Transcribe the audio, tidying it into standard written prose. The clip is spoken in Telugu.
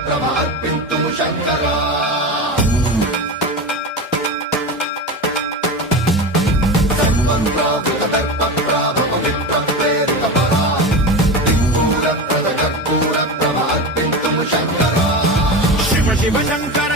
ప్రభ అర్పింతుము శంకరా సర్వం ప్రావృత దర్ప ప్రాభ పవిత్ర ప్రేరిత పరా దిక్పూర ప్రద కర్పూర ప్రభ అర్పింతుము శంకరా శివ శివ శంకర